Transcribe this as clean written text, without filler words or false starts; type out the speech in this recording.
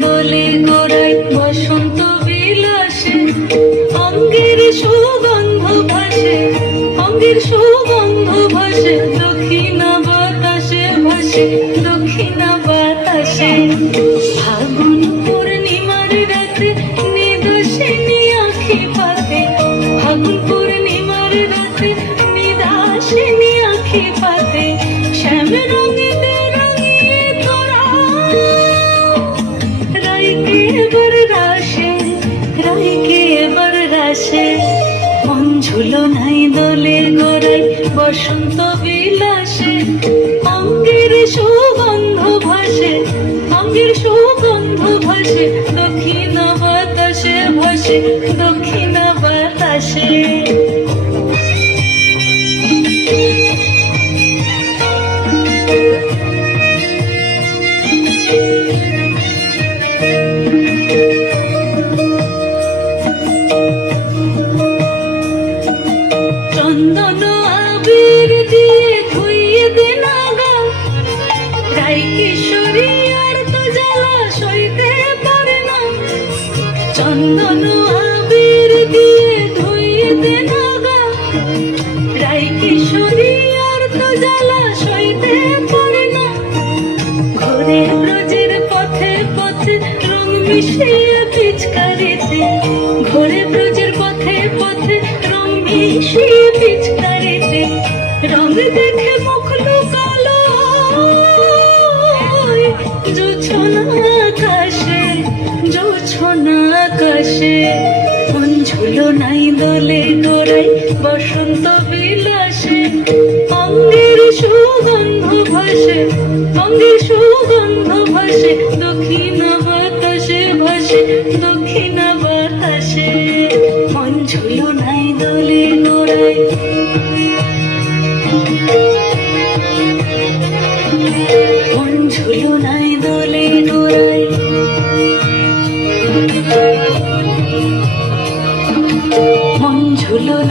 দোলে গোড়ায় বসন্ত বিলাসে, অঙ্গের সুগন্ধ ভাসে, অঙ্গের সুগন্ধ ভাসে, দক্ষিণা বাতাসে ভাসে, দক্ষিণা বাতাসে। ফাগুন পূর্ণিমার রাতে নিদাসিনী আঁখি পাতে, ফাগুন পূর্ণিমার রাতে নিদাসিনী আঁখি পাতে, শ্যাম রঙিতে রঙিয়ে তোরা রাইকে এবার রাশে, রাইকে এবার রাশে। মন ঝুলনাই দোলে গোড়ায় বসন্ত বিলাসে, অঙ্গের সুগন্ধ ভাসে, অঙ্গের সুগন্ধ ভাসে, দক্ষিণা বাতাসে ভাসে, দক্ষিণা বাতাসে। চন্দন আবির দিয়ে ধুইয়ে দে নাগা, রাই কিশোরী আর তো জ্বালা সইতে পারে না। চন্দন আবির দিয়ে ধুইয়ে দে নাগা, রাই কিশোরী আর তো জ্বালা সইতে পারে না। ঘোরে ব্রজের পথে পথে রং মিশিয়ে পিচকারিতে, ঘোরে ব্রজের পথে পথে রং মিশিয়ে পিচকারিতে, রং দেখে মুখ লুকালো জোছনা আকাশে, জোছনা আকাশে। মন ঝুলনাই দোলে গোড়ায় বসন্ত বিলাসে, অঙ্গের সুগন্ধ ভাসে, অঙ্গের সুগন্ধ ভাসে, দক্ষিণা বাতাসে ভাসে, দক্ষিণা বাতাসে। মন ঝুলনাই দোলে গোড়ায়, মন ঝুলনাই দোলে গোড়ায়, মন ঝুলনাই।